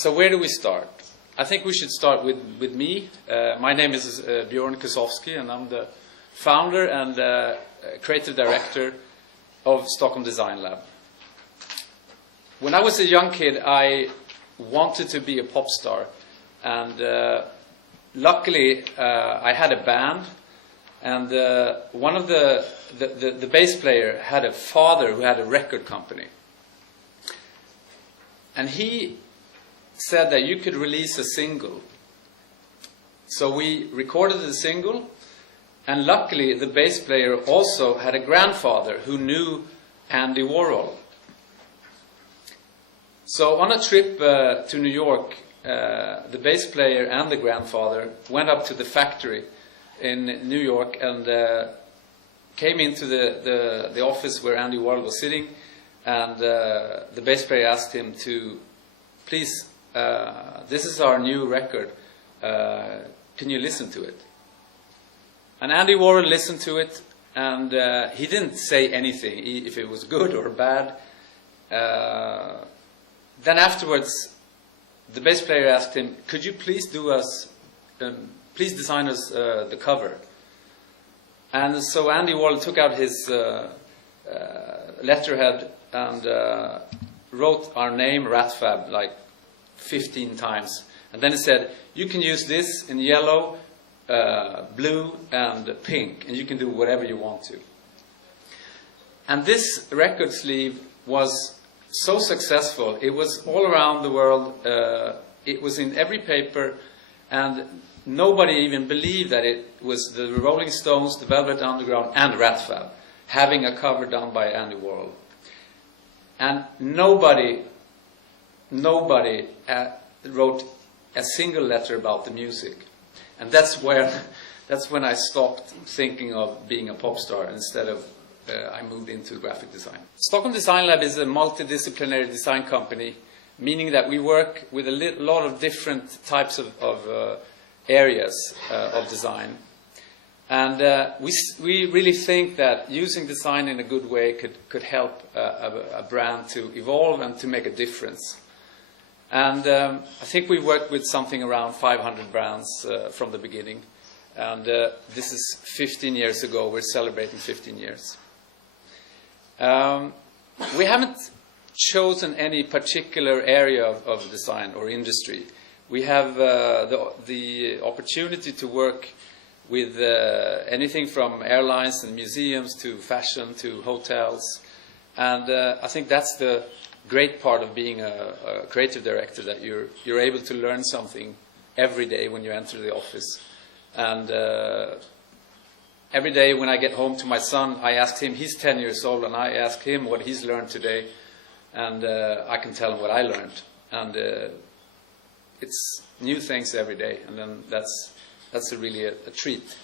So where do we start? I think we should start with me. My name is Bjorn Kusoffsky, and I'm the founder and creative director of Stockholm Design Lab. When I was a young kid, I wanted to be a pop star, and luckily I had a band, and one of the bass player had a father who had a record company, and he said that you could release a single. So we recorded the single, and luckily the bass player also had a grandfather who knew Andy Warhol. So on a trip to New York, the bass player and the grandfather went up to the factory in New York and came into the office where Andy Warhol was sitting, and the bass player asked him to, please, this is our new record, can you listen to it? And Andy Warhol listened to it, and he didn't say anything, if it was good or bad. Then afterwards, the bass player asked him, could you please please design us the cover? And so Andy Warhol took out his letterhead and wrote our name, Ratfab, like 15 times. And then he said, you can use this in yellow, blue, and pink, and you can do whatever you want to. And this record sleeve was so successful. It was all around the world. It was in every paper, and nobody even believed that it was the Rolling Stones, the Velvet Underground, and Ratfab having a cover done by Andy Warhol. And nobody wrote a single letter about the music. And that's when I stopped thinking of being a pop star. Instead of I moved into graphic design. Stockholm Design Lab is a multidisciplinary design company, meaning that we work with a lot of different types of areas of design. And we really think that using design in a good way could help a brand to evolve and to make a difference. And I think we worked with something around 500 brands from the beginning. And this is 15 years ago. We're celebrating 15 years. We haven't chosen any particular area of design or industry. We have the opportunity to work with anything from airlines and museums to fashion to hotels. And I think that's the great part of being a creative director, that you're able to learn something every day when you enter the office. And every day when I get home to my son, I ask him, he's 10 years old, and I ask him what he's learned today, and I can tell him what I learned. And it's new things every day, and then that's really a treat.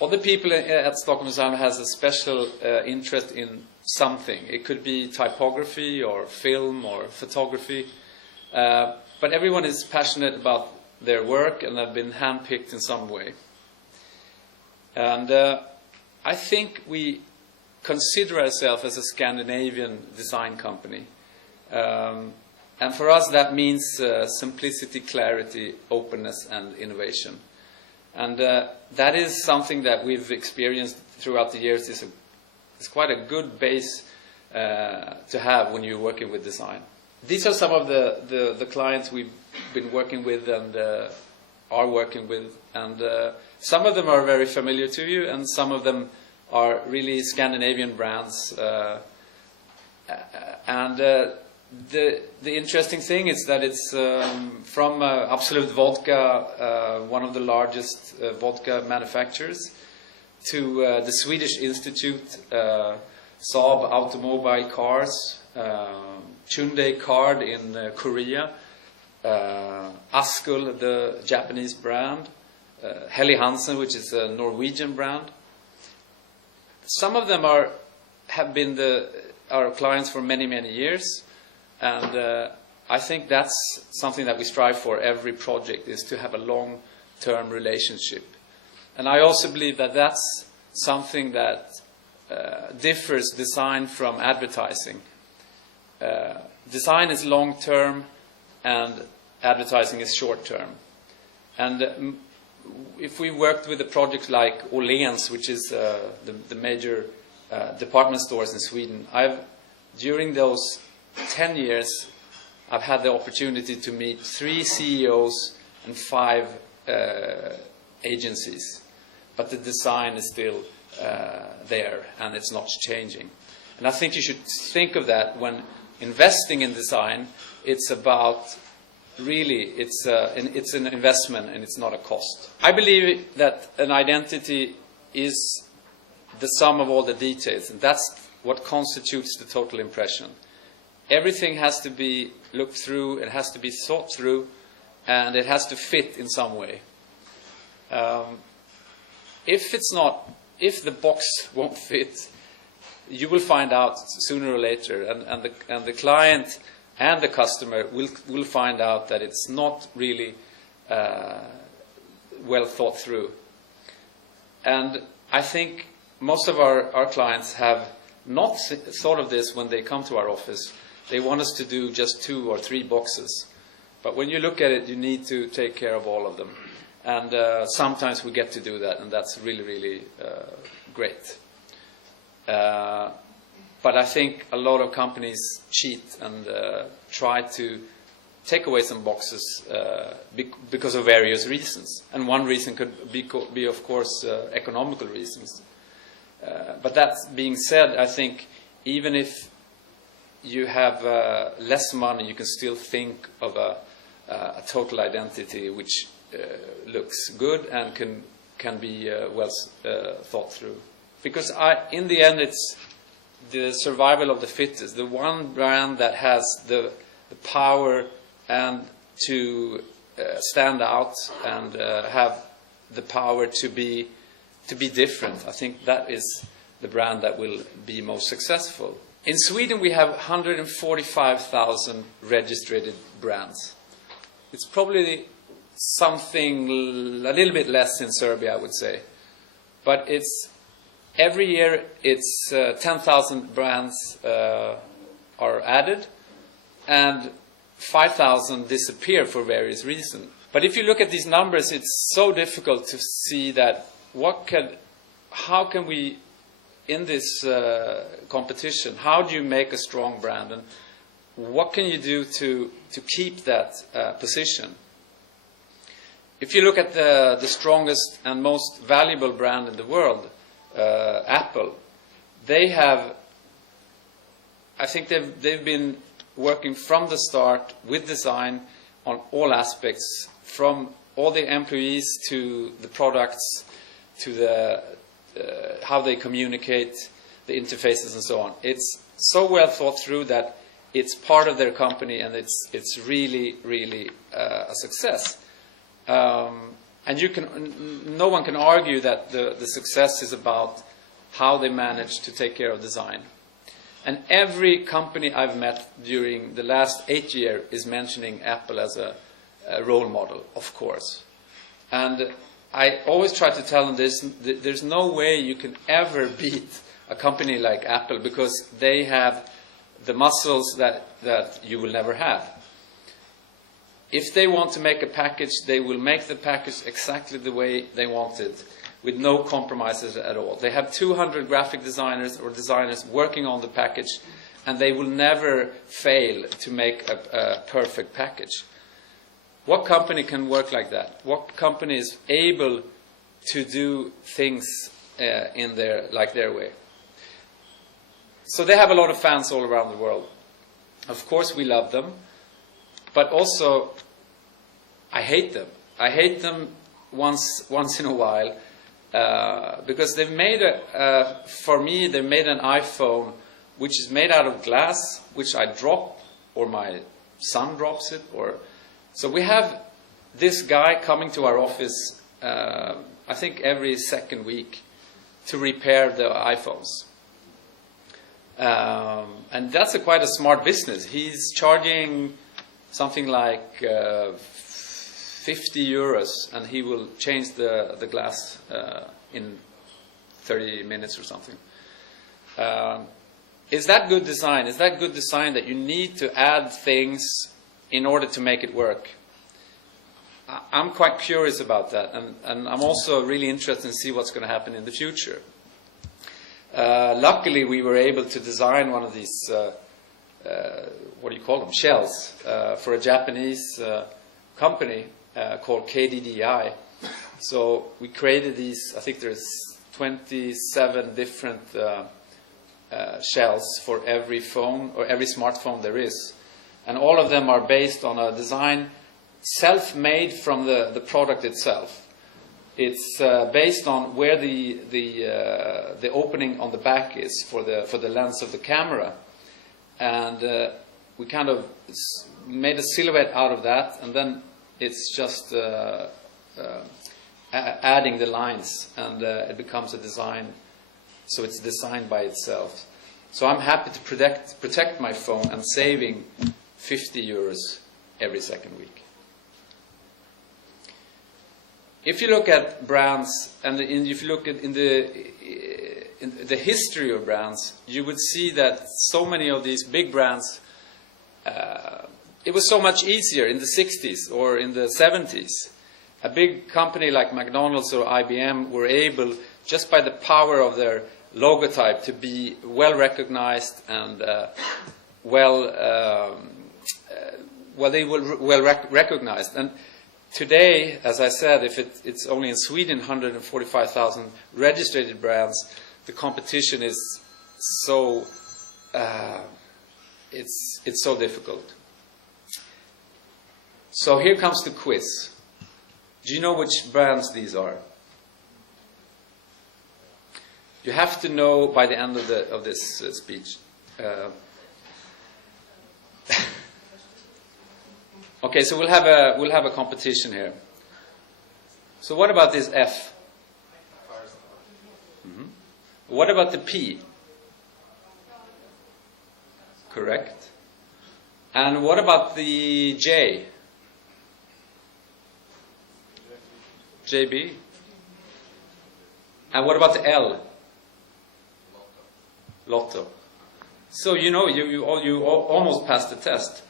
Other people at Stockholm Design has a special interest in something. It could be typography or film or photography, but everyone is passionate about their work and have been handpicked in some way. And I think we consider ourselves as a Scandinavian design company. And for us that means simplicity, clarity, openness, and innovation. And that is something that we've experienced throughout the years. It's quite a good base to have when you're working with design. These are some of the clients we've been working with and are working with. And some of them are very familiar to you, and some of them are really Scandinavian brands. The interesting thing is that it's from Absolut Vodka, one of the largest vodka manufacturers, to the Swedish Institute, Saab Automobile Cars, Hyundai Card in Korea, Askul, the Japanese brand, Helly Hansen, which is a Norwegian brand. Some of them have been our clients for many, many years. And I think that's something that we strive for every project, is to have a long-term relationship. And I also believe that that's something that differs design from advertising. design is long-term and advertising is short-term. And if we worked with a project like Åhléns, which is the major department stores in Sweden, during those 10 years, I've had the opportunity to meet 3 CEOs and 5 agencies. But the design is still there, and it's not changing. And I think you should think of that when investing in design. It's about, really, it's an investment and it's not a cost. I believe that an identity is the sum of all the details, and that's what constitutes the total impression. Everything has to be looked through, it has to be thought through, and it has to fit in some way. If the box won't fit, you will find out sooner or later, and the client and the customer will find out that it's not really well thought through. And I think most of our clients have not thought of this when they come to our office. They want us to do just 2 or 3 boxes. But when you look at it, you need to take care of all of them. And sometimes we get to do that, and that's really, really great. But I think a lot of companies cheat and try to take away some boxes because of various reasons. And one reason could be of course, economical reasons. But that being said, I think even if you have less money, you can still think of a total identity which looks good and can be well thought through. Because in the end, it's the survival of the fittest, the one brand that has the power and to stand out and have the power to be different. I think that is the brand that will be most successful. In Sweden, we have 145,000 registered brands. It's probably something a little bit less in Serbia, I would say. But every year, 10,000 brands are added, and 5,000 disappear for various reasons. But if you look at these numbers, it's so difficult to see that how can we, in this competition, how do you make a strong brand, and what can you do to keep that position? If you look at the strongest and most valuable brand in the world, Apple, I think they've been working from the start with design on all aspects, from all the employees to the products to how they communicate, the interfaces and so on. It's so well thought through that it's part of their company, and it's really, really a success. And no one can argue that the success is about how they manage to take care of design. And every company I've met during the last 8 years is mentioning Apple as a role model, of course. And I always try to tell them this: there's no way you can ever beat a company like Apple, because they have the muscles that you will never have. If they want to make a package, they will make the package exactly the way they want it, with no compromises at all. They have 200 graphic designers or designers working on the package, and they will never fail to make a perfect package. What company can work like that? What company is able to do things like their way? So they have a lot of fans all around the world. Of course, we love them. But also, I hate them. I hate them once in a while, because they've made for me, they made an iPhone which is made out of glass, which I drop, or my son drops it. So we have this guy coming to our office, I think every second week, to repair the iPhones. And that's quite a smart business. He's charging something like 50 euros, and he will change the glass in 30 minutes or something. is that good design? Is that good design that you need to add things in order to make it work? I'm quite curious about that, and I'm also really interested in see what's going to happen in the future. Luckily, we were able to design one of these, what do you call them, shells, for a Japanese company called KDDI. So we created these, I think there's 27 different shells for every phone or every smartphone there is. And all of them are based on a design self-made from the product itself. It's based on where the opening on the back is for the lens of the camera, and we kind of made a silhouette out of that, and then it's just adding the lines, and it becomes a design. So it's designed by itself. So I'm happy to protect my phone and saving 50 euros every second week. If you look at brands, and if you look at in the history of brands, you would see that so many of these big brands, it was so much easier in the 60s or in the 70s. A big company like McDonald's or IBM were able, just by the power of their logotype, to be well recognized and well recognized. And today, as I said, if it's only in Sweden 145,000 registered brands, the competition is so it's so difficult. So here comes the quiz. Do you know which brands these are? You have to know by the end of this speech. Okay, so we'll have a competition here. So what about this F? Mm-hmm. What about the P? Correct. And what about the J? JB. And what about the L? Lotto. So you know you almost passed the test.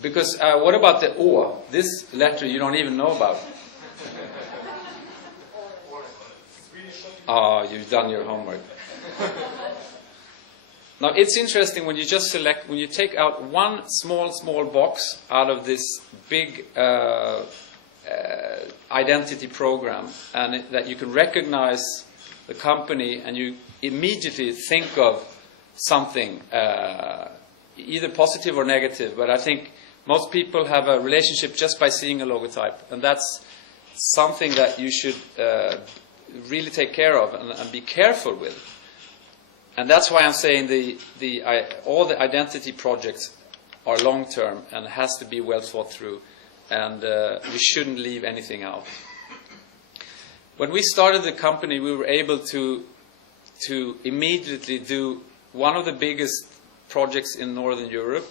Because what about the O? This letter you don't even know about. Oh, you've done your homework. Now it's interesting when you just select, when you take out one small box out of this big identity program, and that you can recognize the company, and you immediately think of something, either positive or negative. But I think most people have a relationship just by seeing a logotype, and that's something that you should really take care of and be careful with. And that's why I'm saying all the identity projects are long-term and has to be well thought through, and we shouldn't leave anything out. When we started the company, we were able to immediately do one of the biggest projects in Northern Europe,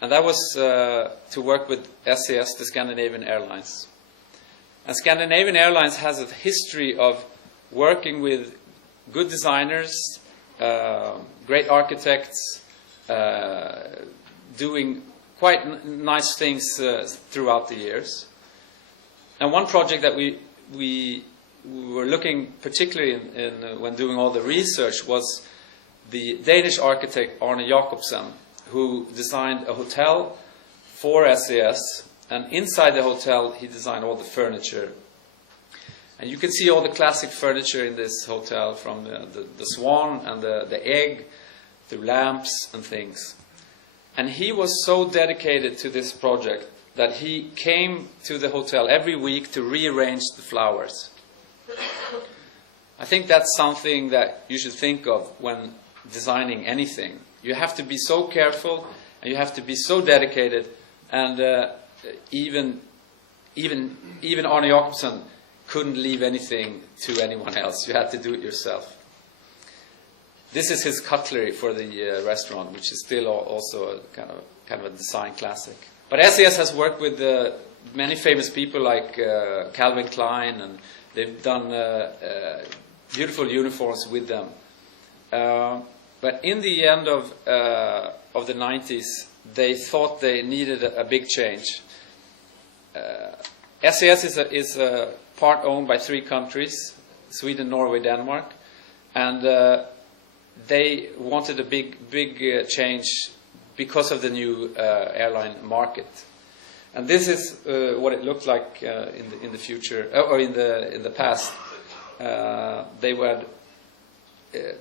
and that was to work with SAS, the Scandinavian Airlines. And Scandinavian Airlines has a history of working with good designers, great architects, doing quite nice things throughout the years. And one project that we were looking particularly in when doing all the research was the Danish architect Arne Jacobsen, who designed a hotel for SAS, and inside the hotel he designed all the furniture. And you can see all the classic furniture in this hotel, from the swan and the egg, to lamps and things. And he was so dedicated to this project that he came to the hotel every week to rearrange the flowers. I think that's something that you should think of when designing anything. You have to be so careful, and you have to be so dedicated, and even Arne Jacobsen couldn't leave anything to anyone else. You had to do it yourself. This is his cutlery for the restaurant, which is still also a kind of a design classic. But SAS has worked with many famous people like Calvin Klein, and they've done beautiful uniforms with them. But in the end of the 90s, they thought they needed a big change. SAS is a part owned by 3 countries, Sweden, Norway, Denmark, and they wanted a big change because of the new airline market. And this is what it looked like in the future, or in the past. They were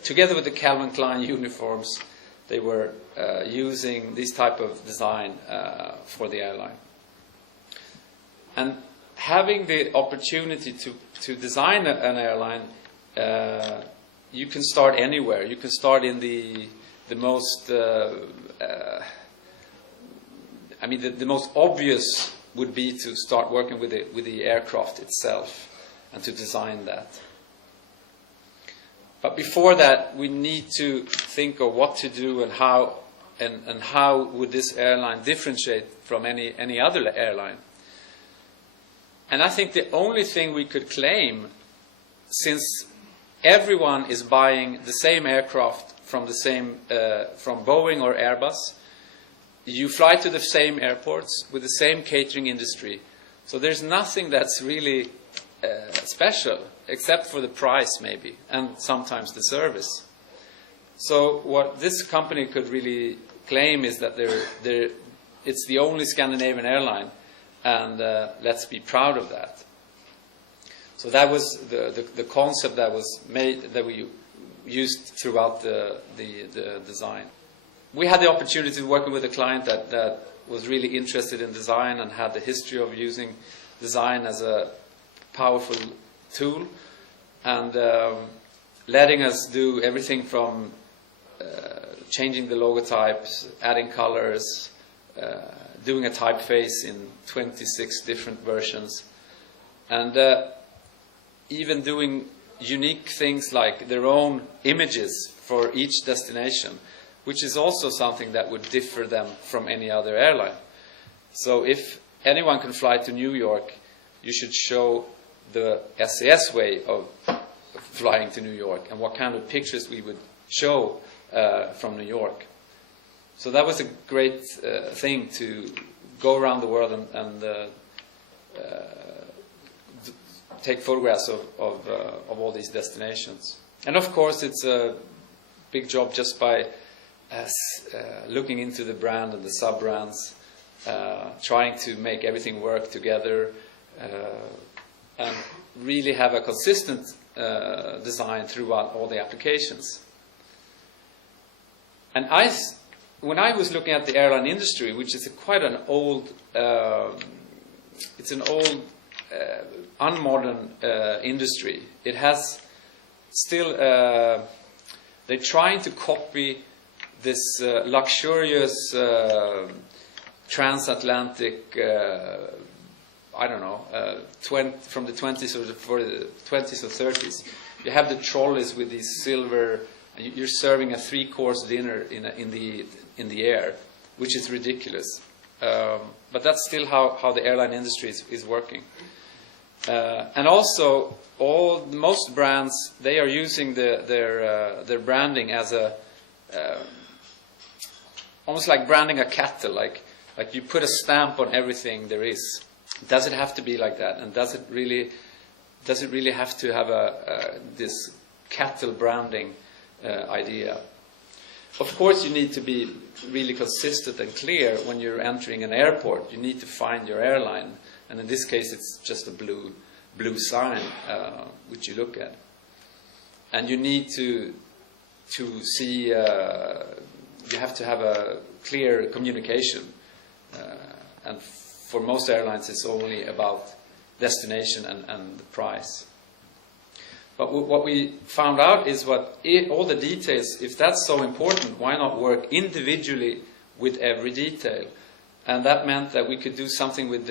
together with the Calvin Klein uniforms. They were using this type of design for the airline. And having the opportunity to design an airline, you can start anywhere. You can start in the most, the most obvious would be to start working with the aircraft itself and to design that. But before that, we need to think of what to do and how would this airline differentiate from any other airline. And I think the only thing we could claim, since everyone is buying the same aircraft from from Boeing or Airbus, you fly to the same airports with the same catering industry. So there's nothing that's really special, except for the price maybe, and sometimes the service. So what this company could really claim is that it's the only Scandinavian airline, and let's be proud of that. So that was the concept that was made, that we used throughout the design. We had the opportunity to work with a client that was really interested in design and had the history of using design as a powerful tool, and letting us do everything from changing the logotypes, adding colors, doing a typeface in 26 different versions, and even doing unique things like their own images for each destination, which is also something that would differ them from any other airline. So if anyone can fly to New York, you should show the SAS way of flying to New York and what kind of pictures we would show from New York. So that was a great thing to go around the world and take photographs of all these destinations. And of course, it's a big job just by looking into the brand and the sub-brands, trying to make everything work together, and really have a consistent design throughout all the applications. And when I was looking at the airline industry, which is quite an old, it's an old, unmodern industry. It has still, they're trying to copy this luxurious transatlantic, from the 20s or the 20s or 30s. You have the trolleys with these silver, and you're serving a 3-course dinner in the air, which is ridiculous. But that's still how the airline industry is working. And also, most brands, they are using their branding as almost like branding a cattle, like you put a stamp on everything there is. Does it have to be like that? And does it really have to have this cattle branding idea? Of course, you need to be really consistent and clear when you're entering an airport. You need to find your airline, and in this case, it's just a blue sign which you look at, and you need to see. You have to have a clear communication, and for most airlines, it's only about destination and the price. But what we found out is all the details, if that's so important, why not work individually with every detail? And that meant that we could do something with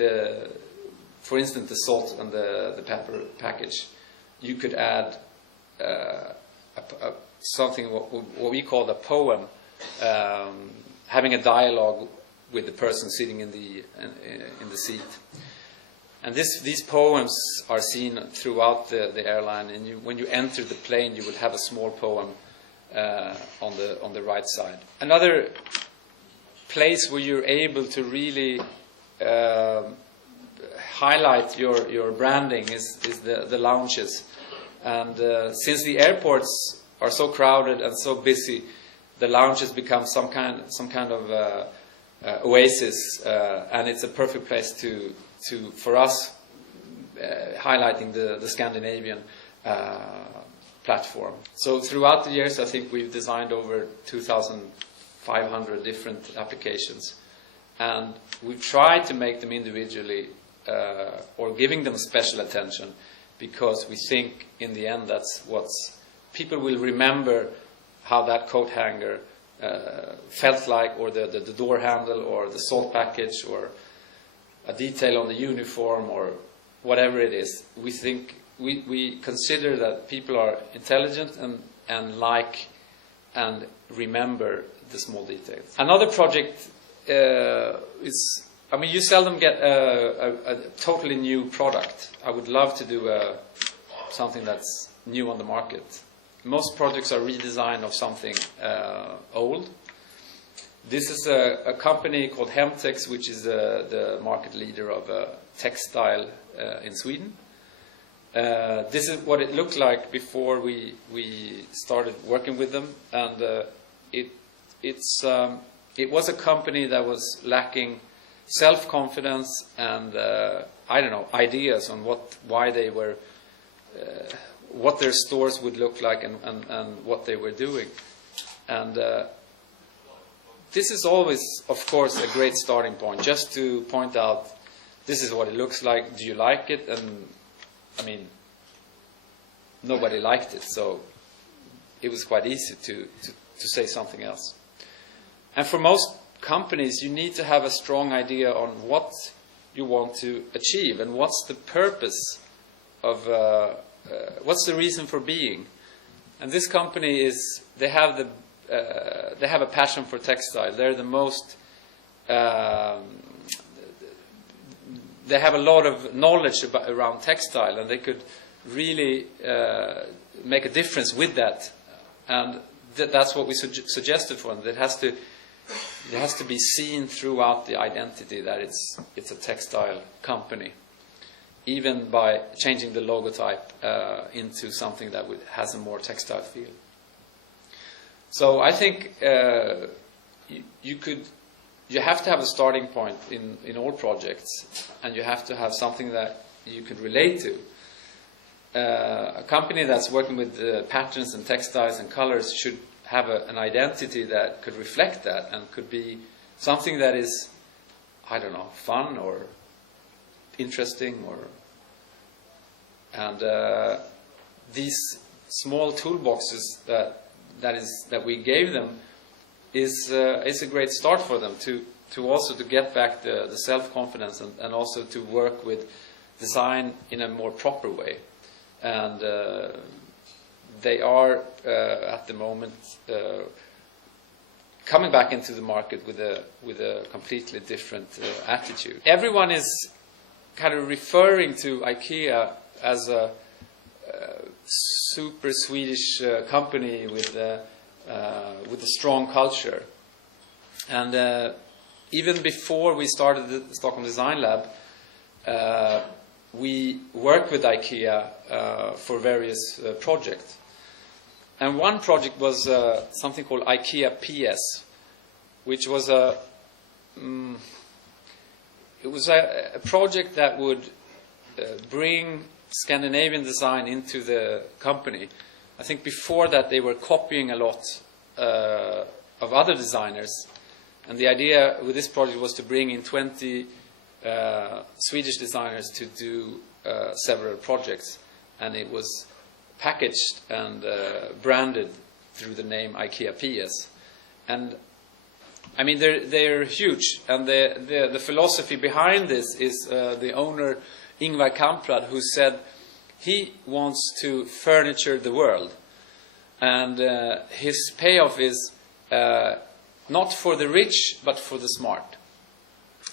for instance, the salt and the pepper package. You could add something, what we call a poem, having a dialogue with the person sitting in the seat. And these poems are seen throughout the airline, and when you enter the plane, you would have a small poem on the right side. Another place where you're able to really highlight your branding is the lounges. And since the airports are so crowded and so busy, the lounges become some kind of oasis, and it's a perfect place for us highlighting the Scandinavian platform. So throughout the years, I think we've designed over 2,500 different applications, and we've tried to make them individually or giving them special attention, because we think in the end that's what's people will remember, how that coat hanger felt like, or the door handle, or the salt package, or a detail on the uniform, or whatever it is. We think we consider that people are intelligent and like and remember the small details. Another project is, I mean, you seldom get a totally new product. I would love to do something that's new on the market. Most projects are redesign of something old. This is a company called Hemtex, which is the market leader of textile in Sweden. This is what it looked like before we started working with them, and it was a company that was lacking self-confidence and I don't know, ideas on why they were, what their stores would look like, and what they were doing. And this is always, of course, a great starting point, just to point out, this is what it looks like, do you like it? And I mean, nobody liked it, so it was quite easy to say something else. And for most companies, you need to have a strong idea on what you want to achieve, and what's the purpose of, what's the reason for being. And this company is, they have a passion for textile. They're the most, they have a lot of knowledge around textile, and they could really make a difference with that. And that's what we suggested for them. It has to be seen throughout the identity that it's a textile company, even by changing the logotype into something that has a more textile feel. So I think you have to have a starting point in all projects, and you have to have something that you can relate to. A company that's working with patterns and textiles and colors should have an identity that could reflect that, and could be something that is, I don't know, fun or interesting, and these small toolboxes that we gave them is a great start for them to also to get back the self-confidence, and also to work with design in a more proper way. And they are at the moment coming back into the market with a completely different attitude. Everyone is kind of referring to IKEA as a super Swedish company with a strong culture. And even before we started the Stockholm Design Lab, we worked with IKEA for various projects. And one project was something called IKEA PS, which was a project that would bring Scandinavian design into the company. I think before that they were copying a lot of other designers, and the idea with this project was to bring in 20 Swedish designers to do several projects, and it was packaged and branded through the name IKEA PS. And I mean, they're huge, and the philosophy behind this is the owner Ingvar Kamprad, who said he wants to furniture the world, and his payoff is not for the rich but for the smart.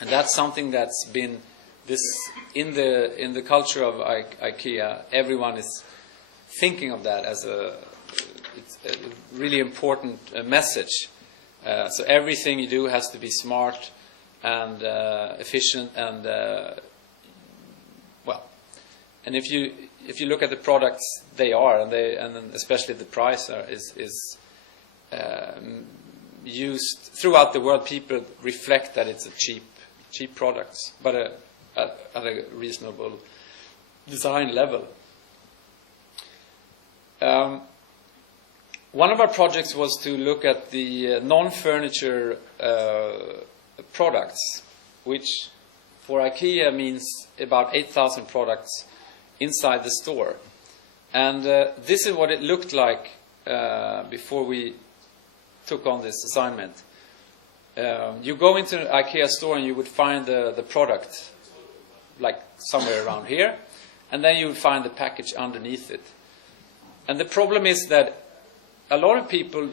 And that's something that's been in the culture of IKEA. Everyone is thinking of that as really important message. So everything you do has to be smart and efficient, and well, and if you look at the products, they are, and then especially the price is used throughout the world. People reflect that it's a cheap products, but at a reasonable design level. One of our projects was to look at the non-furniture products, which for IKEA means about 8,000 products inside the store. And this is what it looked like before we took on this assignment. You go into an IKEA store and you would find the product like somewhere around here, and then you would find the package underneath it. And the problem is that a lot of people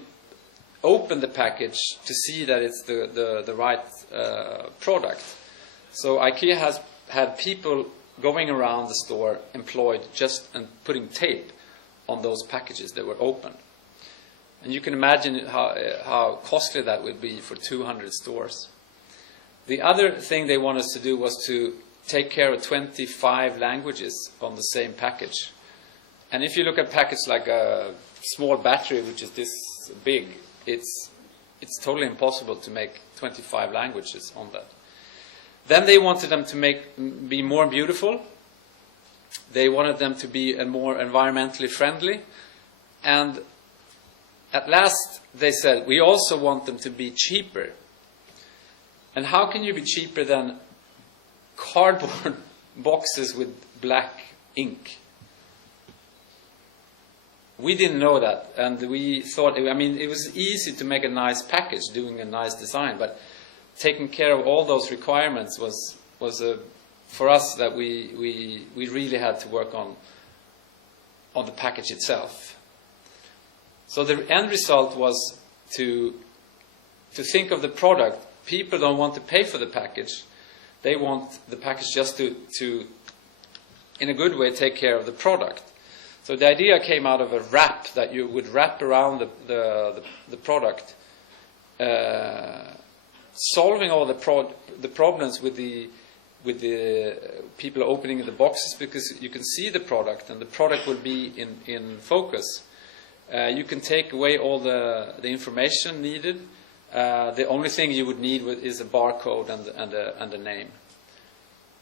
open the package to see that it's the right product. So IKEA has had people going around the store employed just and putting tape on those packages that were opened. And you can imagine how costly that would be for 200 stores. The other thing they wanted us to do was to take care of 25 languages on the same package. And if you look at a package like a small battery, which is this big, it's totally impossible to make 25 languages on that. Then they wanted them to be more beautiful. They wanted them to be more environmentally friendly. And at last they said, we also want them to be cheaper. And how can you be cheaper than cardboard boxes with black ink? We didn't know that, and we thought, I mean, it was easy to make a nice package, doing a nice design, but taking care of all those requirements was for us that we really had to work on the package itself. So the end result was to think of the product. People don't want to pay for the package. They want the package just to in a good way, take care of the product. So the idea came out of a wrap that you would wrap around the product, solving all the problems with the people opening the boxes, because you can see the product and the product will be in focus. You can take away all the information needed. The only thing you would need is a barcode and a name.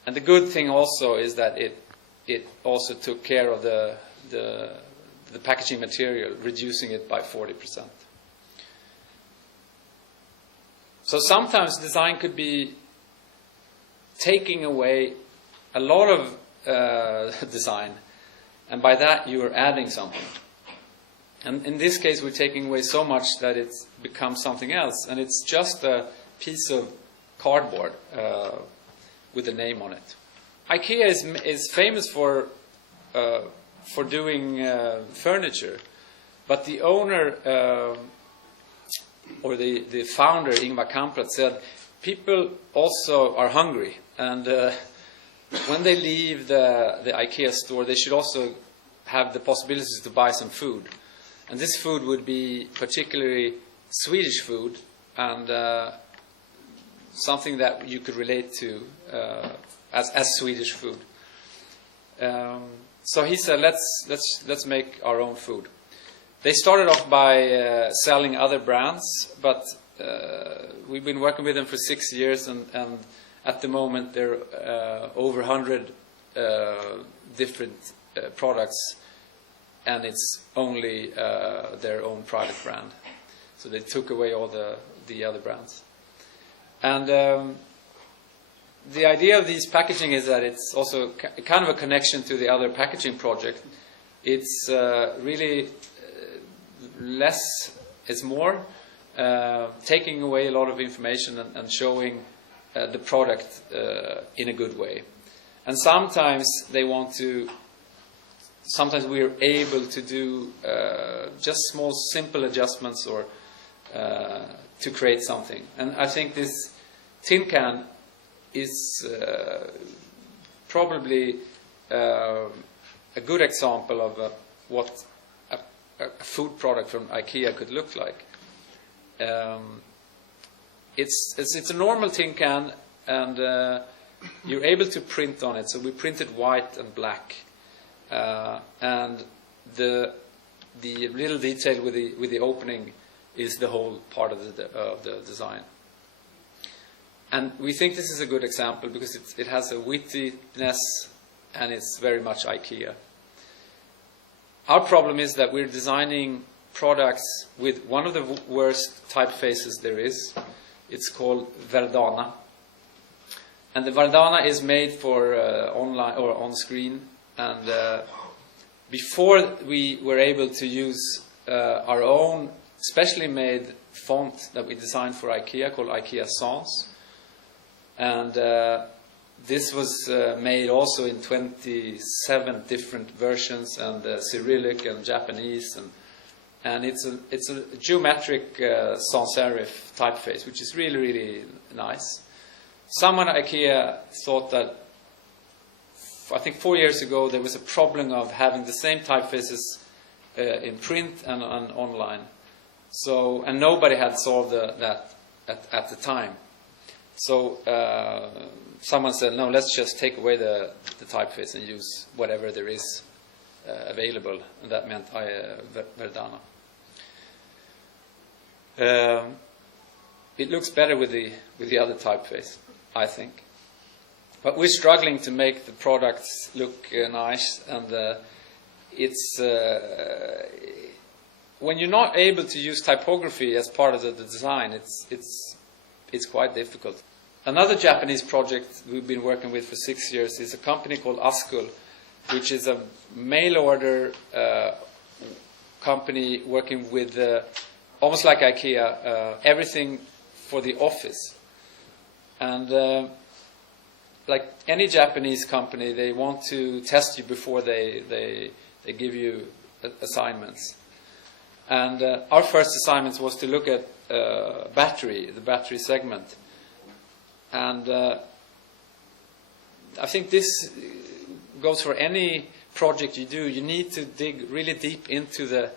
And the good thing also is that it also took care of the packaging material, reducing it by 40%. So sometimes design could be taking away a lot of design, and by that you are adding something. And in this case, we're taking away so much that it becomes something else, and it's just a piece of cardboard with a name on it. IKEA is famous for doing furniture, but the owner or the founder, Ingvar Kamprad, said people also are hungry, and when they leave the IKEA store, they should also have the possibilities to buy some food. And this food would be particularly Swedish food, and something that you could relate to as Swedish food. So he said, let's make our own food. They started off by selling other brands, but we've been working with them for 6 years, and at the moment there are over 100 different products, and it's only their own private brand. So they took away all the other brands. And the idea of these packaging is that it's also kind of a connection to the other packaging project. It's really less is more, taking away a lot of information and showing the product in a good way. And sometimes sometimes we are able to do just small, simple adjustments or to create something. And I think this tin can is probably a good example of what a a food product from IKEA could look like. It's a normal tin can, and you're able to print on it. So we printed white and black, and the little detail with the opening is the whole part of the design. And we think this is a good example because it has a wittiness and it's very much IKEA. Our problem is that we're designing products with one of the worst typefaces there is. It's called Verdana. And the Verdana is made for online or on screen. And before we were able to use our own specially made font that we designed for IKEA called IKEA Sans. And this was made also in 27 different versions, and Cyrillic and Japanese, and it's a geometric sans serif typeface, which is really, really nice. Someone at IKEA thought that, I think 4 years ago, there was a problem of having the same typefaces in print and online. So, and nobody had solved that at the time. So someone said, no, let's just take away the typeface and use whatever there is available. And that meant Verdana. It looks better with the other typeface, I think. But we're struggling to make the products look nice, and it's when you're not able to use typography as part of the design, it's quite difficult. Another Japanese project we've been working with for 6 years is a company called Askul, which is a mail order company working with almost like IKEA, everything for the office. And like any Japanese company, they want to test you before they give you assignments. And our first assignment was to look at the battery segment. And I think this goes for any project you do. You need to dig really deep into the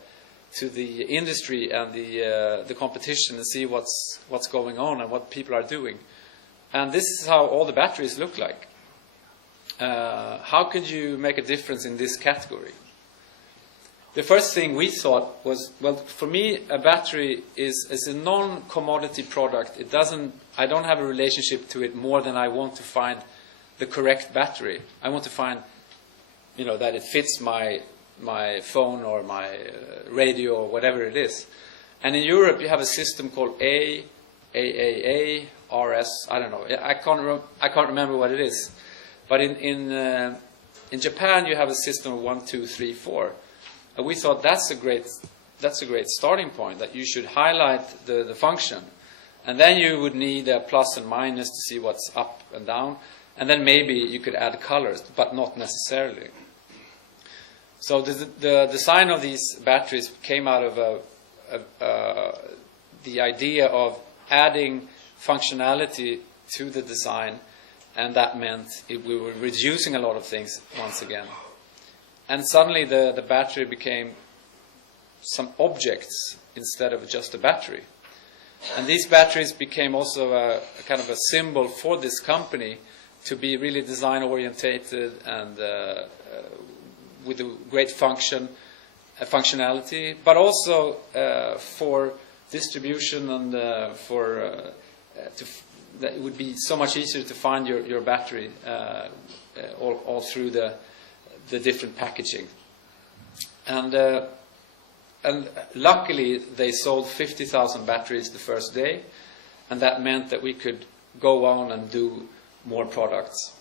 industry and the competition and see what's going on and what people are doing. And this is how all the batteries look like. How could you make a difference in this category? The first thing we thought was, well, for me, a battery is a non-commodity product. I don't have a relationship to it more than I want to find the correct battery. I want to find, that it fits my phone or my radio or whatever it is. And in Europe, you have a system called AAA, RS. I don't know. I can't remember what it is. But in Japan, you have a system of 1, 2, 3, 4. And we thought that's a great starting point, that you should highlight the function. And then you would need a plus and minus to see what's up and down. And then maybe you could add colors, but not necessarily. So the design of these batteries came out of the idea of adding functionality to the design. And that meant we were reducing a lot of things once again. And suddenly the battery became some objects instead of just a battery. And these batteries became also a kind of a symbol for this company to be really design orientated and with a great functionality, but also for distribution and that it would be so much easier to find your battery all through the different packaging. And luckily they sold 50,000 batteries the first day, and that meant that we could go on and do more products.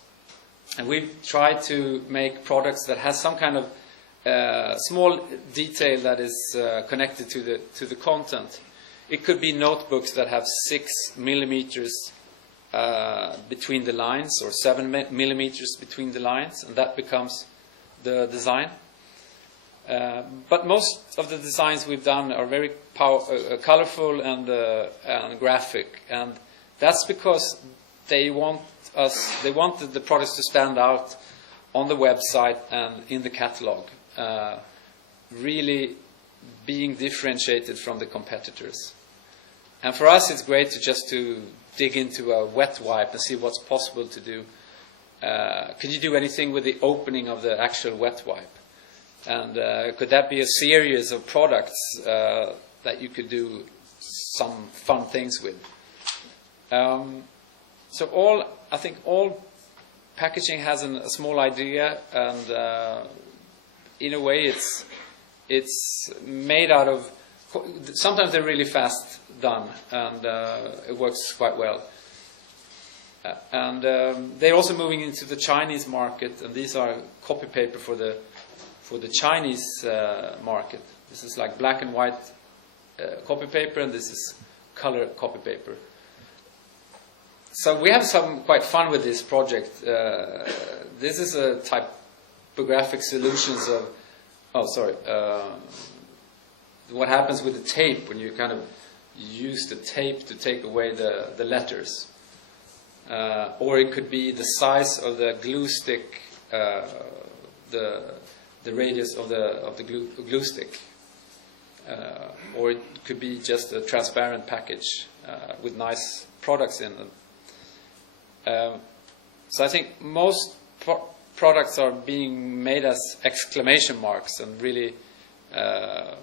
And we've tried to make products that has some kind of small detail that is connected to the content. It could be notebooks that have 6 millimeters between the lines, or 7 millimeters between the lines, and that becomes the design. But most of the designs we've done are very colorful and graphic, and that's because they wanted the products to stand out on the website and in the catalog. Really being differentiated from the competitors. And for us, it's great to dig into a wet wipe and see what's possible to do. Could you do anything with the opening of the actual wet wipe? And could that be a series of products that you could do some fun things with? So I think all packaging has a small idea, and in a way it's made out of, sometimes they're really fast done, and it works quite well. And they're also moving into the Chinese market, and these are copy paper for the Chinese market. This is like black and white copy paper, and this is color copy paper. So we have some quite fun with this project. This is a typographic solutions of, what happens with the tape when you kind of use the tape to take away the letters. Or it could be the size of the glue stick, the radius of the glue stick. Or it could be just a transparent package with nice products in them. So I think most products are being made as exclamation marks, and really, I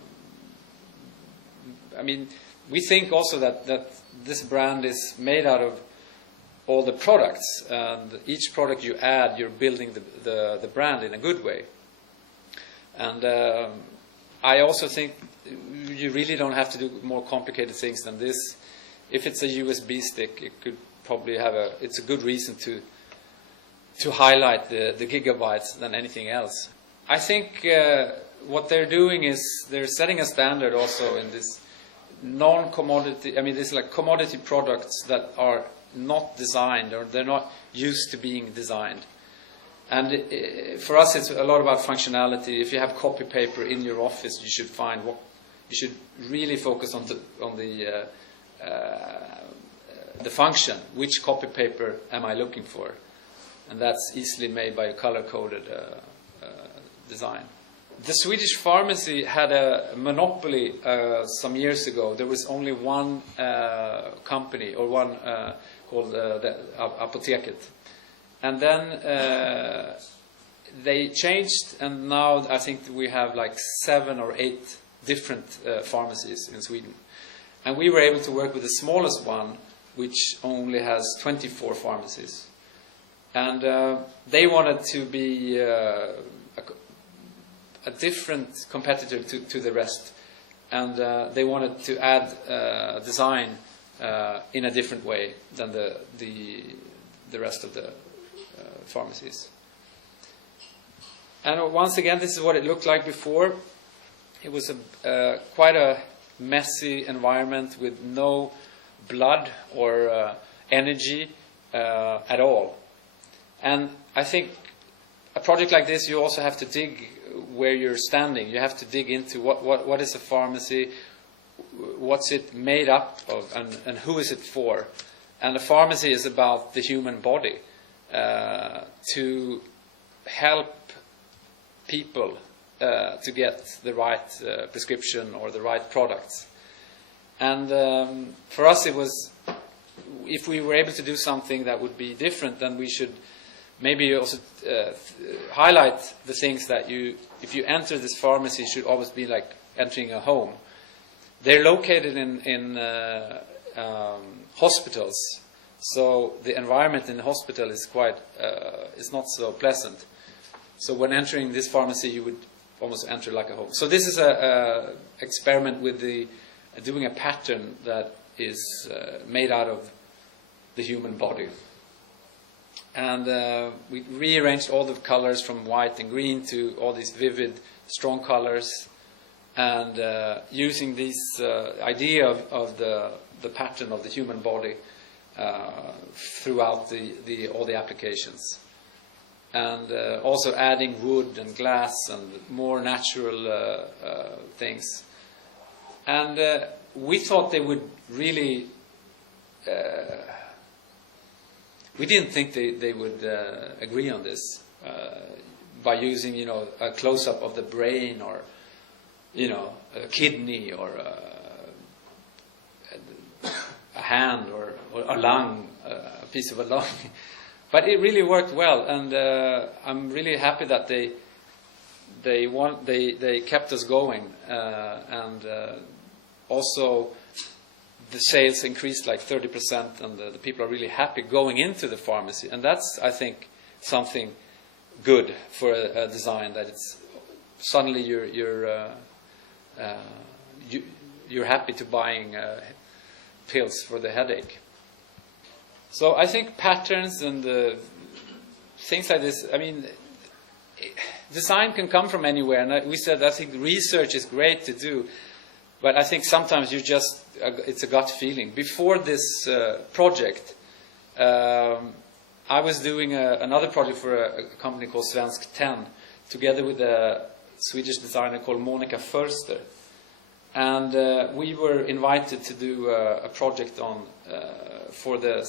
mean, we think also that this brand is made out of all the products, and each product you add, you're building the brand in a good way. And I also think you really don't have to do more complicated things than this. If it's a USB stick, it could probably it's a good reason to highlight the gigabytes than anything else. I think what they're doing is they're setting a standard also in this non-commodity, I mean, this like commodity products that are not designed, or they're not used to being designed. And for us, it's a lot about functionality. If you have copy paper in your office, you should really focus on the function. Which copy paper am I looking for? And that's easily made by a color-coded design. The Swedish pharmacy had a monopoly some years ago. There was only one company, or one called the Apoteket. And then they changed, and now I think we have like 7 or 8 different pharmacies in Sweden. And we were able to work with the smallest one, which only has 24 pharmacies. And they wanted to be a different competitor to the rest. And they wanted to add design in a different way than the rest of the pharmacies. And once again, this is what it looked like before. It was quite a messy environment with no blood or energy at all. And I think a project like this, you also have to dig where you're standing. You have to dig into what is a pharmacy, what's it made up of, and who is it for. And a pharmacy is about the human body, to help people to get the right prescription or the right products. And for us it was, if we were able to do something that would be different, then we should maybe also highlight the things that if you enter this pharmacy, should always be like entering a home. They're located in hospitals, so the environment in the hospital is is not so pleasant. So when entering this pharmacy, you would almost enter like a home. So this is a experiment with doing a pattern that is made out of the human body. And we rearranged all the colors from white and green to all these vivid, strong colors, and using this idea of the pattern of the human body throughout all the applications. And also adding wood and glass and more natural things. And we thought they would really... we didn't think they would agree on this by using, a close-up of the brain you know, a kidney or a hand or a lung, a piece of a lung. But it really worked well, and I'm really happy that they kept us going, and also the sales increased like 30%, and the people are really happy going into the pharmacy, and that's, I think, something good for a design, that it's suddenly you're happy to buying pills for the headache. So I think patterns and things like this, I mean, design can come from anywhere, and we said I think research is great to do, but I think sometimes it's a gut feeling. Before this project, I was doing another project for a company called Svensk 10, together with a Swedish designer called Monica Förster. And we were invited to do a project on for the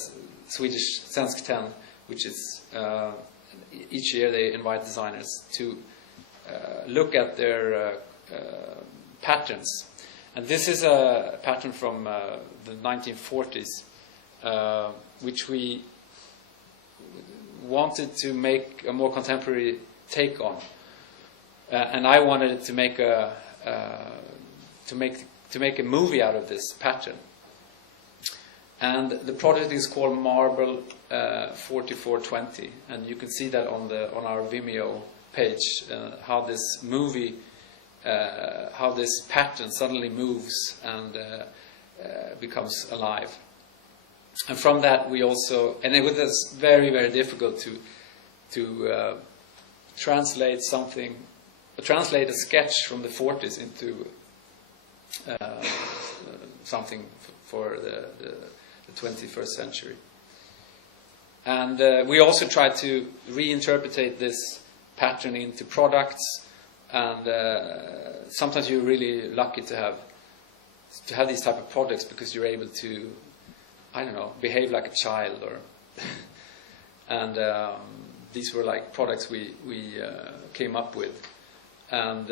Swedish Svensk 10, which is each year they invite designers to look at their patterns. And this is a pattern from the 1940s, which we wanted to make a more contemporary take on. And I wanted to make a movie out of this pattern. And the project is called Marble 4420, and you can see that on our Vimeo page, how this movie, how this pattern suddenly moves and becomes alive. And from that we also, and it was very, very difficult to translate a sketch from the 40s into something for the 21st century. And we also tried to reinterpret this pattern into products, and sometimes you're really lucky to have these type of products, because you're able to, I don't know, behave like a child, or and these were like products we came up with, and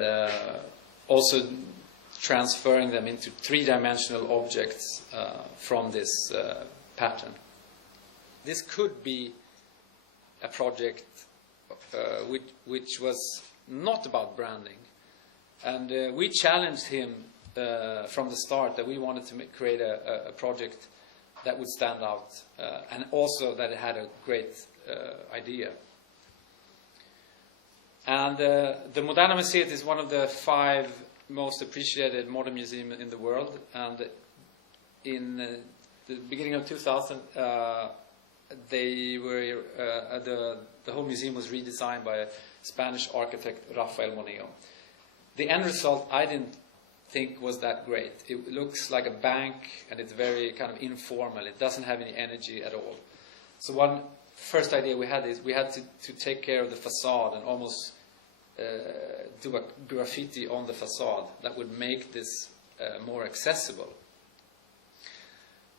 also transferring them into three-dimensional objects from this pattern. This could be a project which was not about branding, and we challenged him from the start that we wanted to create a project that would stand out, and also that it had a great idea. And the Moderna Museet is one of the 5 most appreciated modern museum in the world, and in the beginning of 2000 they were the whole museum was redesigned by a Spanish architect, Rafael Moneo. The end result I didn't think was that great. It looks like a bank, and it's very kind of informal. It doesn't have any energy at all. So one first idea we had is we had to take care of the facade and almost do a graffiti on the facade that would make this more accessible.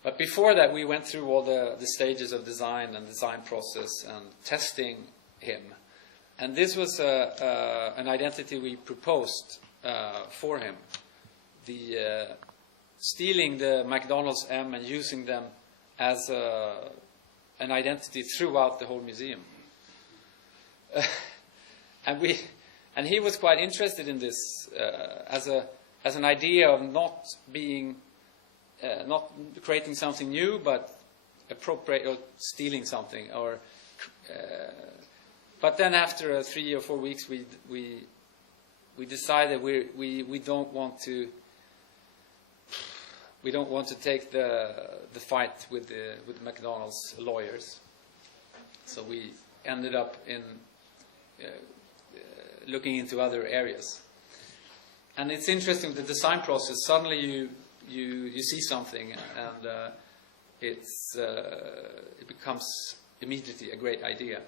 But before that, we went through all the stages of design and design process and testing him. And this was an identity we proposed for him. Stealing the McDonald's M and using them as an identity throughout the whole museum. And he was quite interested in this as an idea of not creating something new, but appropriate or stealing something. But then after 3 or 4 weeks, we decided we don't want to take the fight with the McDonald's lawyers. So we ended up in looking into other areas. And it's interesting, the design process, suddenly you see something, and it becomes immediately a great idea.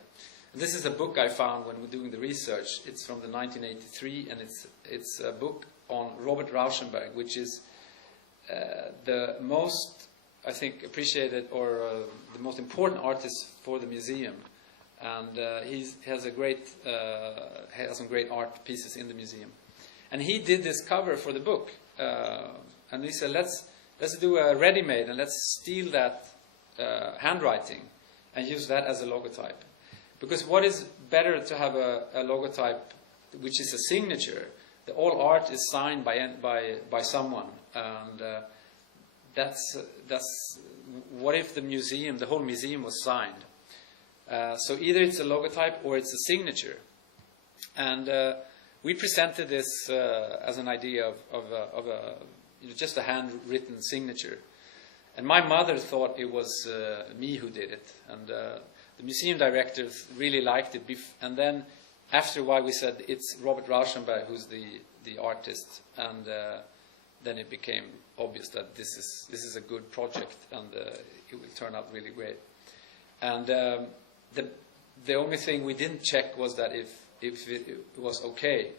And this is a book I found when we're doing the research. It's from the 1983, and it's a book on Robert Rauschenberg, which is the most, I think, appreciated or the most important artist for the museum. And he has some great art pieces in the museum. And he did this cover for the book. And he said, let's do a ready-made and let's steal that handwriting and use that as a logotype. Because what is better to have a logotype which is a signature? All art is signed by someone, and that's what if the whole museum was signed? So either it's a logotype or it's a signature. And we presented this as an idea of just a handwritten signature. And my mother thought it was me who did it, and the museum director really liked it. And then after a while we said it's Robert Rauschenberg who's the artist, and then it became obvious that this is a good project, and it will turn out really great. And the only thing we didn't check was that if it was okay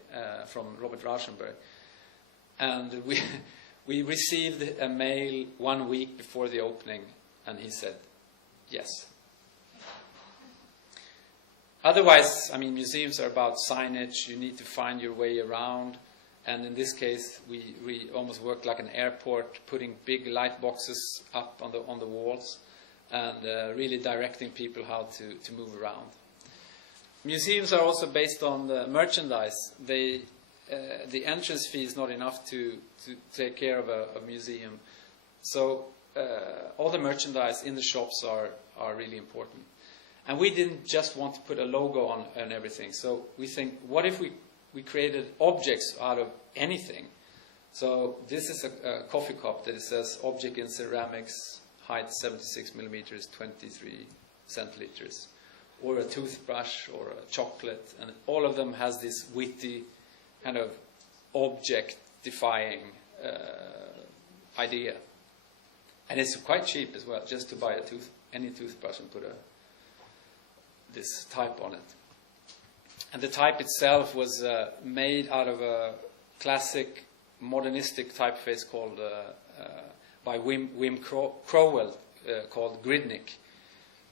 from Robert Rauschenberg. And we received a mail 1 week before the opening, and he said yes. Otherwise, I mean, museums are about signage. You need to find your way around. And in this case, we almost worked like an airport, putting big light boxes up on the walls, and really directing people how to move around. Museums are also based on the merchandise. The entrance fee is not enough to take care of a museum. So all the merchandise in the shops are really important. And we didn't just want to put a logo on everything. So we think, what if we created objects out of anything? So this is a coffee cup that says object in ceramics, height 76 millimeters, 23 centiliters. Or a toothbrush or a chocolate. And all of them has this witty kind of object-defying idea. And it's quite cheap as well, just to buy any toothbrush and put this type on it. And the type itself was made out of a classic modernistic typeface called by Wim Crowell called Gridnik.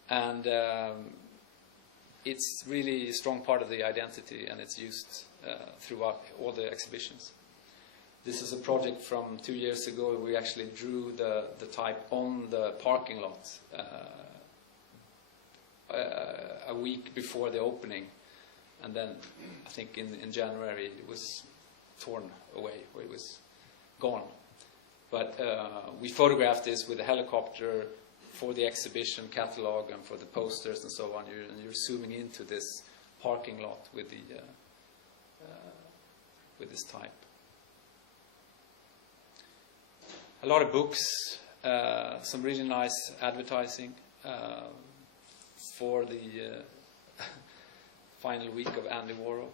And it's really a strong part of the identity, and it's used throughout all the exhibitions. This is a project from 2 years ago. We actually drew the type on the parking lot a week before the opening, and then I think in January it was torn away, or it was gone. But we photographed this with a helicopter for the exhibition catalog and for the posters and so on. You're zooming into this parking lot with this type. A lot of books, some really nice advertising for the final week of Andy Warhol.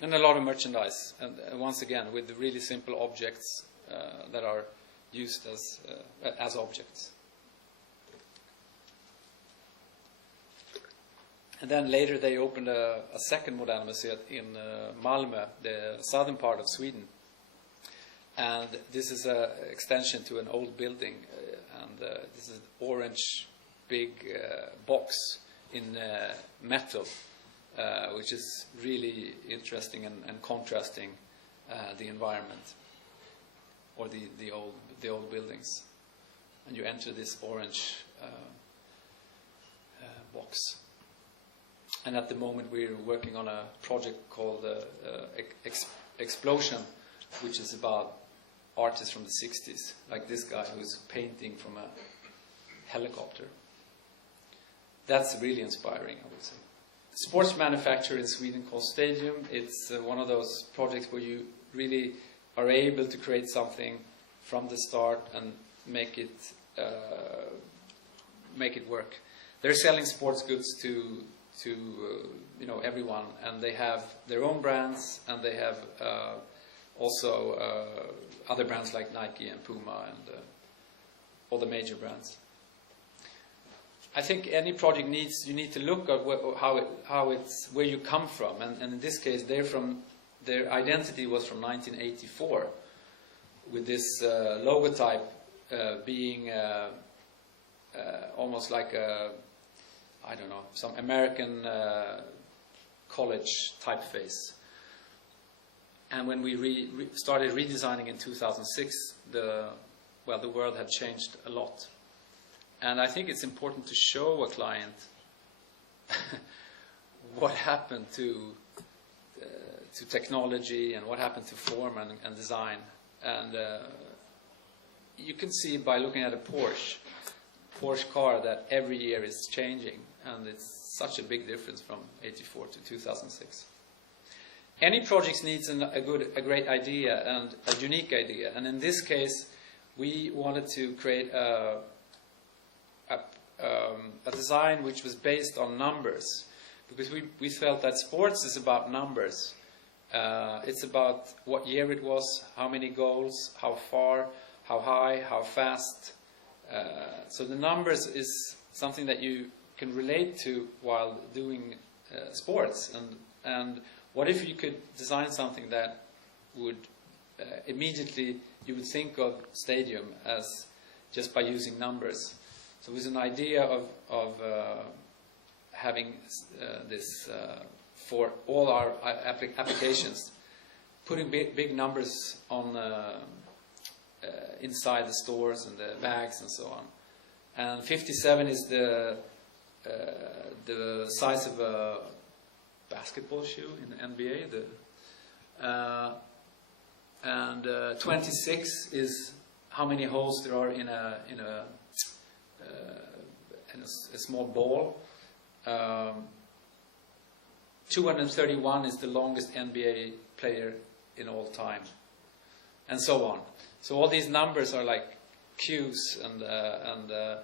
And a lot of merchandise, and once again with the really simple objects that are used as objects. And then later they opened a second Modern Museum in Malmö, the southern part of Sweden. And this is an extension to an old building, and this is an orange big box in metal, which is really interesting and contrasting the environment, or the old buildings. And you enter this orange box. And at the moment we're working on a project called Explosion, which is about artists from the 60s, like this guy who's painting from a helicopter. That's really inspiring, I would say. Sports manufacturer in Sweden called Stadium. It's one of those projects where you really are able to create something from the start and make it work. They're selling sports goods to everyone, and they have their own brands, and they have also other brands like Nike and Puma and all the major brands. I think any project you need to look at how it's where you come from, and in this case their identity was from 1984, with this logotype being almost like some American college typeface. And when we started redesigning in 2006, the world had changed a lot. And I think it's important to show a client what happened to technology and what happened to form and design. And you can see by looking at a Porsche car that every year is changing, and it's such a big difference from 84 to 2006. Any project needs a great idea and a unique idea, and in this case we wanted to create a design which was based on numbers, because we felt that sports is about numbers. It's about what year it was, how many goals, how far, how high, how fast. So the numbers is something that you can relate to while doing sports. And what if you could design something that would immediately you would think of stadium as just by using numbers. So it was an idea of having this for all our applications, putting big numbers on inside the stores and the bags and so on. And 57 is the size of a basketball shoe in the NBA. And 26 is how many holes there are in a small ball. 231 is the longest NBA player in all time, and so on. So all these numbers are like cues, and the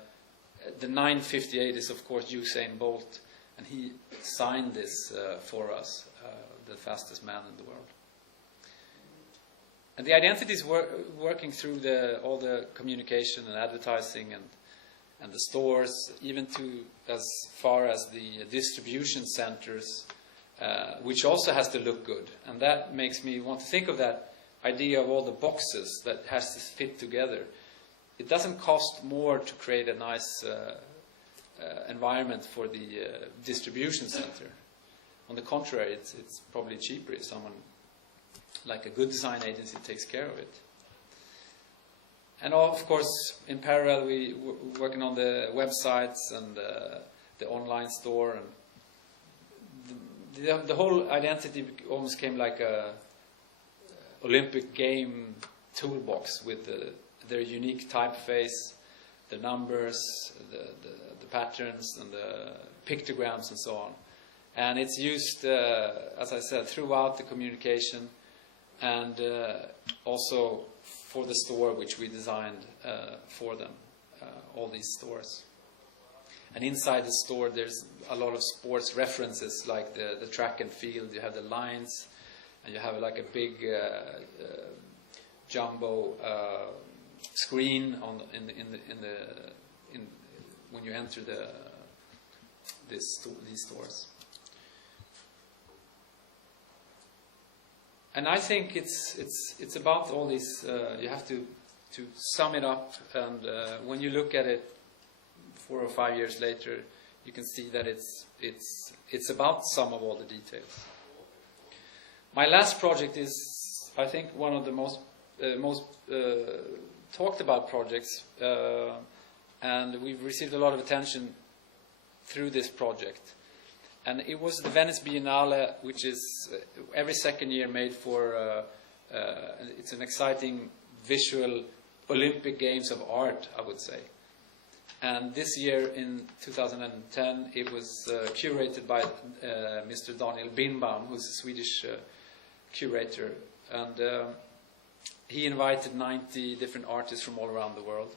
958 is of course Usain Bolt, and he signed this for us, the fastest man in the world. And the identity is working through all the communication and advertising and the stores, even to as far as the distribution centers, which also has to look good. And that makes me want to think of that idea of all the boxes that has to fit together. It doesn't cost more to create a nice environment for the distribution center. On the contrary, it's probably cheaper if someone, like a good design agency, takes care of it. And of course, in parallel, we're working on the websites and the online store. And the whole identity almost came like a Olympic game toolbox with their unique typeface, the numbers, the patterns, and the pictograms, and so on. And it's used, as I said, throughout the communication, and also for the store which we designed for them, all these stores. And inside the store there's a lot of sports references, like the track and field. You have the lines, and you have like a big jumbo screen when you enter these stores. And I think it's about all these. You have to sum it up, and when you look at it 4 or 5 years later, you can see that it's about some of all the details. My last project is, I think, one of the most talked about projects, and we've received a lot of attention through this project. And it was the Venice Biennale, which is every second year made for, it's an exciting visual Olympic Games of art, I would say. And this year, in 2010, it was curated by Mr. Daniel Birnbaum, who's a Swedish curator. And he invited 90 different artists from all around the world.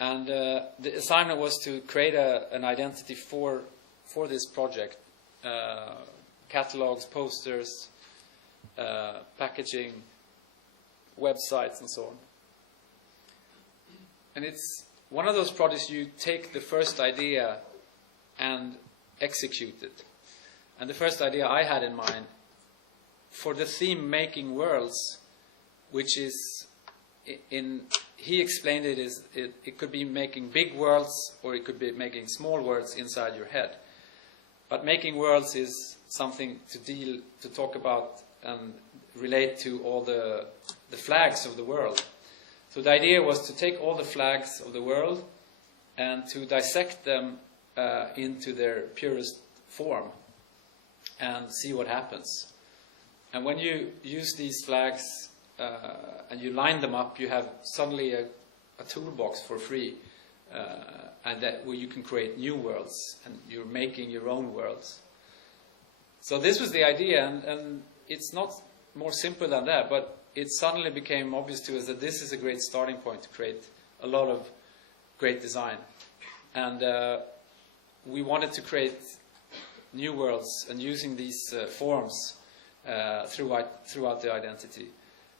And the assignment was to create an identity for this project, catalogs, posters, packaging, websites, and so on. And it's one of those projects you take the first idea and execute it. And the first idea I had in mind for the theme Making Worlds, which is he explained it as it could be making big worlds, or it could be making small worlds inside your head. But making worlds is something to talk about and relate to all the flags of the world. So the idea was to take all the flags of the world and to dissect them into their purest form and see what happens. And when you use these flags and you line them up, you have suddenly a toolbox for free, and where you can create new worlds, and you're making your own worlds. So this was the idea, and it's not more simple than that, but it suddenly became obvious to us that this is a great starting point to create a lot of great design. And we wanted to create new worlds and using these forms throughout the identity.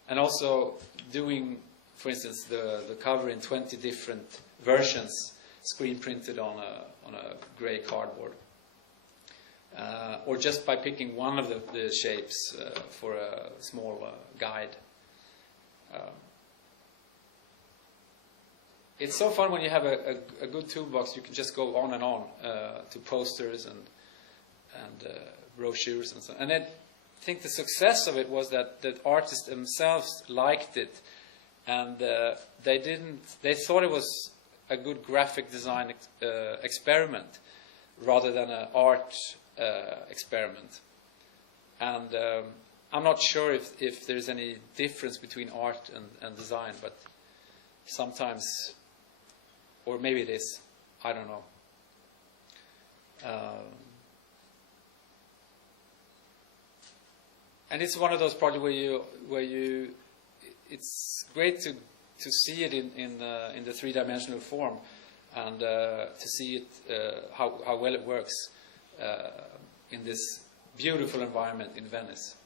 And also doing, for instance, the cover in 20 different versions, screen printed on a grey cardboard. Or just by picking one of the shapes for a small guide. It's so fun when you have a good toolbox. You can just go on and on to posters and brochures and so on. And I think the success of it was that the artists themselves liked it, and they thought it was a good graphic design experiment rather than an art experiment. And I'm not sure if there's any difference between art and design, but sometimes, or maybe it is, I don't know. And it's one of those projects where you it's great to see it in the three-dimensional form, and to see it how well it works in this beautiful environment in Venice.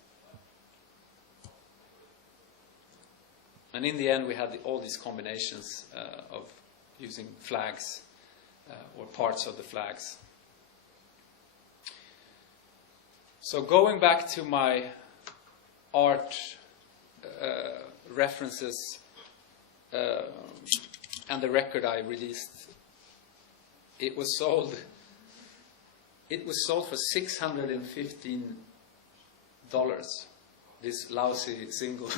And in the end, we had all these combinations of using flags or parts of the flags. So going back to my art references and the record I released, it was sold for $615. This lousy single.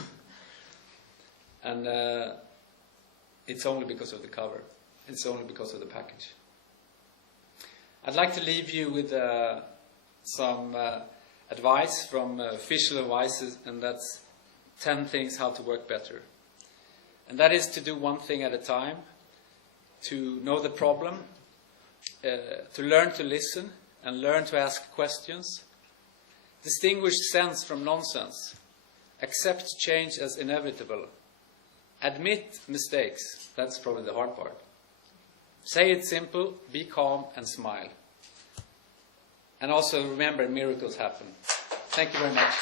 And it's only because of the cover. It's only because of the package. I'd like to leave you with some advice from official advice, and that's 10 things how to work better. And that is to do one thing at a time, to know the problem, to learn to listen and learn to ask questions, distinguish sense from nonsense, accept change as inevitable, admit mistakes, that's probably the hard part. Say it simple, be calm and smile. And also remember, miracles happen. Thank you very much.